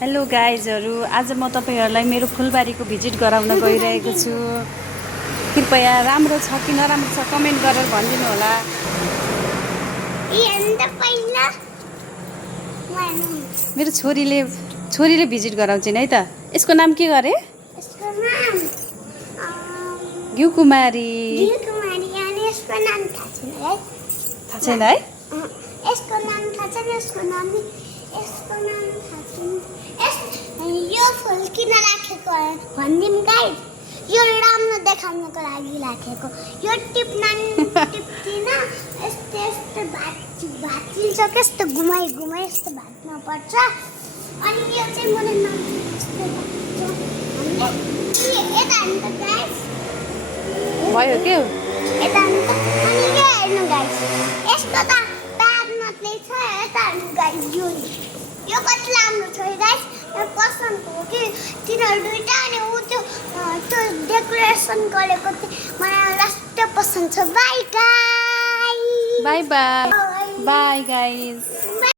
Hello गाइजहरू, आज म तपाईहरुलाई मेरो फुलबारीको भिजिट गराउन गइरहेको छु। कृपया राम्रो छ कि नराम्रो छ कमेन्ट गरेर भनिदिनु होला। मेरो छोरीले भिजिट गराउँछिन् है त। यसको नाम के गरे? यसको नाम घिउकुमारी। अनि यसको नाम थाहा छैन है। थाहा छैन है? यसको नाम थाहा छैन, यसको नाम थाहा छैन। यो फुल किन राखेको भनिदिउँ गाइस? यो राम्रो देखाउनको लागि राखेको। यो टिप्दिन यस्तो भाँचिन्छ के यस्तो घुमाइ यस्तो भाँच्न पर्छ। अनि यो चाहिँ मलाई यस्तो यता हाल्नु त गाइस। भयो के? यता हाल्नु त। अनि यो हेर्नु गाइस, यसको त प्याड मात्रै छ। यता हाल्नु गाइस, यो कति राम्रो छ है गाइस। यो पसन्द हो कि तिनीहरू दुईटा। अनि ऊ त्यो डेकोरेसन गरेको मलाई लास्ट पसन्द छ। By guys. By by. By guys.